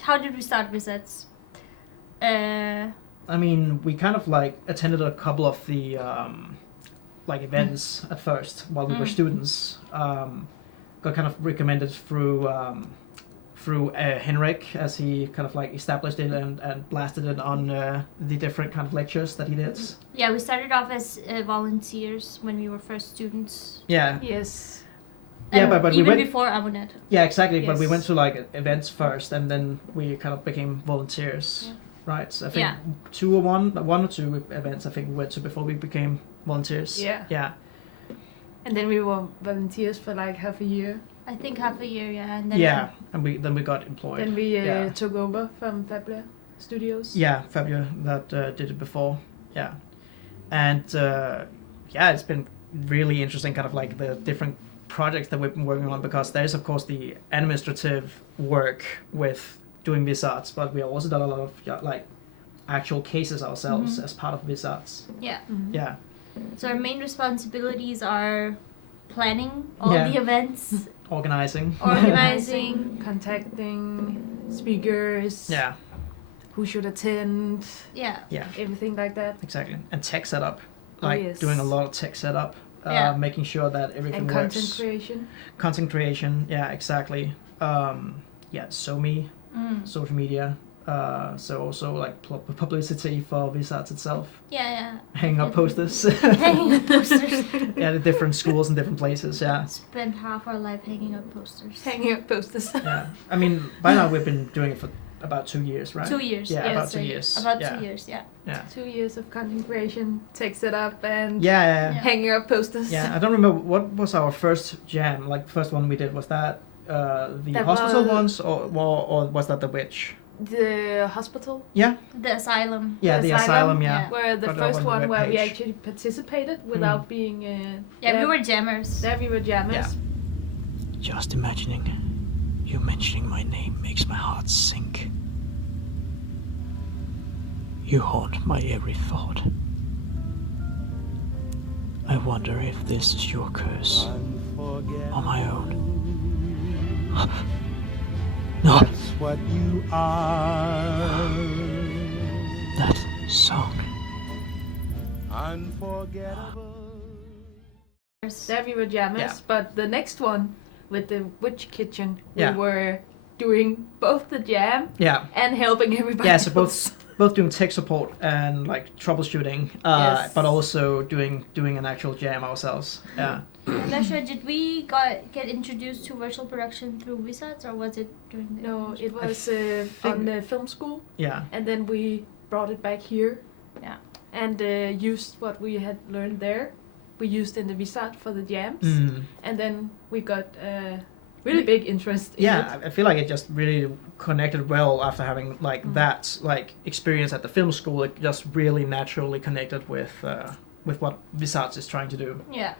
How did we start ViZARTS? I mean, we kind of like attended a couple of the like events at first while we were students. Got kind of recommended through Henrik, as he kind of like established it and blasted it on the different kind of lectures that he did. Yeah, we started off as volunteers when we were first students. Yeah. Yes. Yeah, but even we went before Amunet. Yeah, exactly. Yes. But we went to like events first, and then we kind of became volunteers. Yeah. Right. So I think one or two events I think we went to before we became volunteers. Yeah. Yeah. And then we were volunteers for like half a year. I think half a year, yeah. And then and we got employed. Then we took over from Fabula Studios. Yeah, Fabio that did it before. Yeah, and it's been really interesting, kind of like the different projects that we've been working on, because there is of course the administrative work with doing ViZARTS, but we also done a lot of like actual cases ourselves as part of ViZARTS. Yeah. Mm-hmm. Yeah. So our main responsibilities are planning all the events, organizing, contacting speakers. Yeah. Who should attend. Yeah. Everything like that. Exactly. And tech setup, like doing a lot of tech setup, making sure that everything and works. Content creation. Yeah, exactly. SoMe, social media. So also like publicity for ViZARTS itself. Yeah. Hanging up posters. Hanging up posters. Yeah, the different schools and different places. Yeah. Spend half our life hanging up posters. Yeah. I mean, by now we've been doing it for about 2 years, right? 2 years. Yeah, about 2 years. About 2 years. Yeah. 2 years of content creation, tech setup, and hanging up posters. Yeah, I don't remember what was our first jam. Like the first one we did, was that the hospital ones, or was that the witch? The hospital? Yeah. The asylum. Yeah, the asylum, yeah. Where the first one where we actually participated without being... we were jammers. There we were jammers. Yeah. Just imagining you mentioning my name makes my heart sink. You haunt my every thought. I wonder if this is your curse or my own. No. That's what you are. That song. Unforgettable. There we were jammers, but the next one with the witch kitchen, we were doing both the jam and helping everybody. Yeah, so both doing tech support and like troubleshooting, but also doing an actual jam ourselves. Yeah. Lesha, did we get introduced to virtual production through ViZARTS, or was it during the... No, it was on the film school. Yeah. And then we brought it back here. Yeah. And used what we had learned there. We used in the ViZART for the jams. And then we got really big interest in it. Yeah, I feel like it just really connected well after having like that like experience at the film school. It just really naturally connected with what ViZARTS is trying to do. Yeah.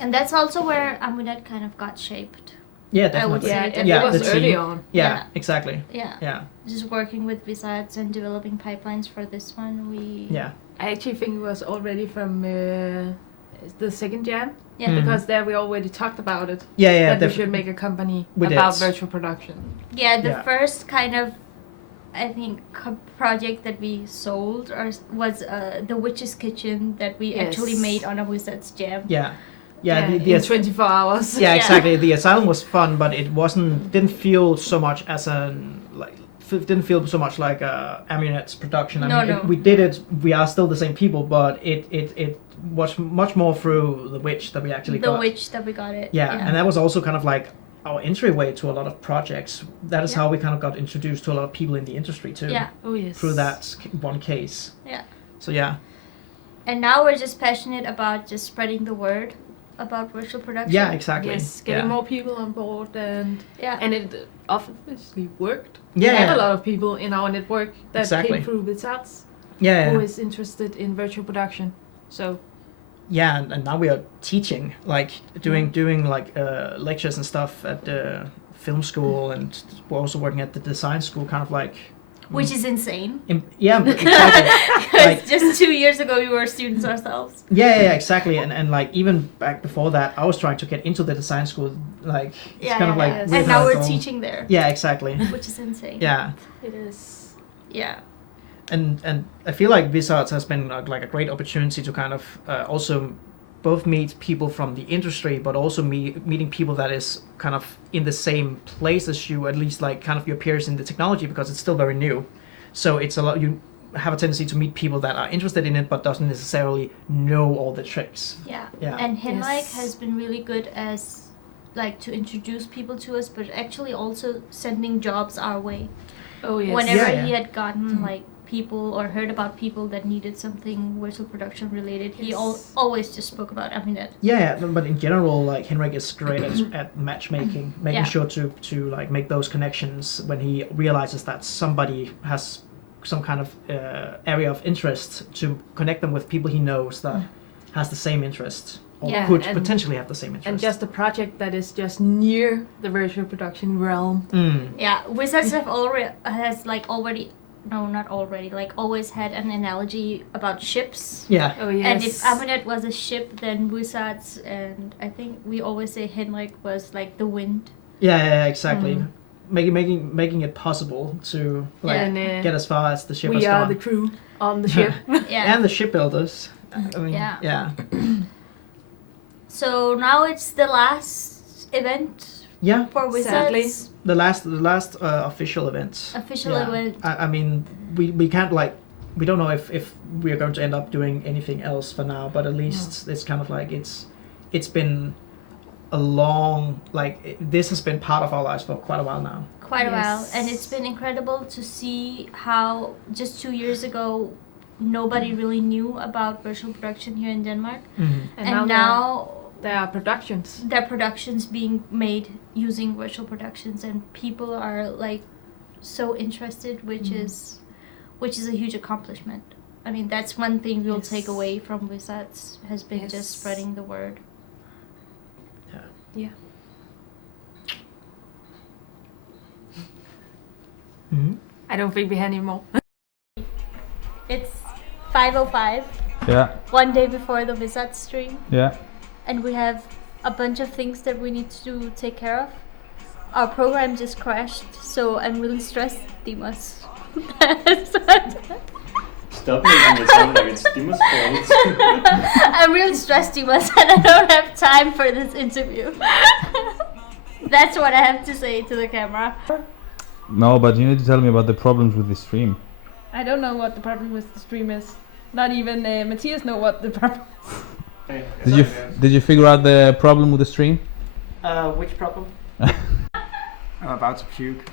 And that's also where Amunet kind of got shaped. Yeah, definitely. It was early on. Yeah, exactly. Yeah. Just working with ViZARTS and developing pipelines for this one, I actually think it was already from the second jam. Yeah. Because there we already talked about it. Yeah. That we should make a company about virtual production. Yeah, the first kind of, I think, project that we sold was the Witch's Kitchen that we actually made on a ViZARTS jam. Yeah, in 24 hours. Yeah, exactly. The asylum was fun, but it didn't feel so much like Amunet's production. I mean, we did it. We are still the same people, but it was much more through the witch that we actually got. The witch that we got it. Yeah, and that was also kind of like our entryway to a lot of projects. That is how we kind of got introduced to a lot of people in the industry too. Yeah. Oh yes. Through that one case. Yeah. So yeah. And now we're just passionate about just spreading the word about virtual production. Yeah, exactly. Yes, getting more people on board, and it obviously worked. Yeah. We have a lot of people in our network that came through ViZARTS. Who is interested in virtual production. So. Yeah, and now we are teaching, like doing like lectures and stuff at the film school, and we're also working at the design school, kind of like Which is insane. Yeah, exactly. Like, just 2 years ago, we were students ourselves. Yeah, exactly. And like even back before that, I was trying to get into the design school. Like it's kind of like. And now we're teaching there. Yeah, exactly. Which is insane. Yeah. It is. Yeah. And I feel like ViZARTS has been like a great opportunity to kind of also both meet people from the industry, but also meeting people that is kind of in the same place as you, at least like kind of your peers in the technology, because it's still very new. So it's a lot, you have a tendency to meet people that are interested in it, but doesn't necessarily know all the tricks. Yeah. Yeah. And Henrik has been really good as like to introduce people to us, but actually also sending jobs our way. Oh yes. Whenever he had gotten like people or heard about people that needed something virtual production related, he always just spoke about Amunet. Yeah, but in general, like Henrik is great at matchmaking, making sure to like make those connections when he realizes that somebody has some kind of area of interest, to connect them with people he knows that has the same interest or could potentially have the same interest. And just a project that is just near the virtual production realm. Yeah, ViZARTS always had an analogy about ships. Yeah. Oh yes. And if Amunet was a ship, then ViZARTS, and I think we always say Henrik was like the wind. Yeah, exactly. Making it possible to like get as far as the ship has gone. We are the crew on the ship. And the shipbuilders. I mean, yeah. So now it's the last event for ViZARTS. The last official event. Event. I mean, we can't like, we don't know if we are going to end up doing anything else for now, but at least it's kind of like it's been a long, like this has been part of our lives for quite a while now. Quite a while, and it's been incredible to see how just 2 years ago nobody really knew about virtual production here in Denmark, and now there are productions. There are productions being made using virtual productions, and people are like so interested, which is a huge accomplishment. I mean, that's one thing we'll take away from ViZARTS, has been just spreading the word. Yeah. I don't think we have any more. It's 5:05. Yeah. One day before the ViZARTS stream. Yeah. And we have a bunch of things that we need to take care of. Our program just crashed, so I'm really stressed, Dimas. Stop making it sound like it's Dimas' fault. I'm really stressed, Dimas, and I don't have time for this interview. That's what I have to say to the camera. No, but you need to tell me about the problems with the stream. I don't know what the problem with the stream is. Not even Matthias know what the problem is. Did you figure out the problem with the stream? Which problem? I'm about to puke.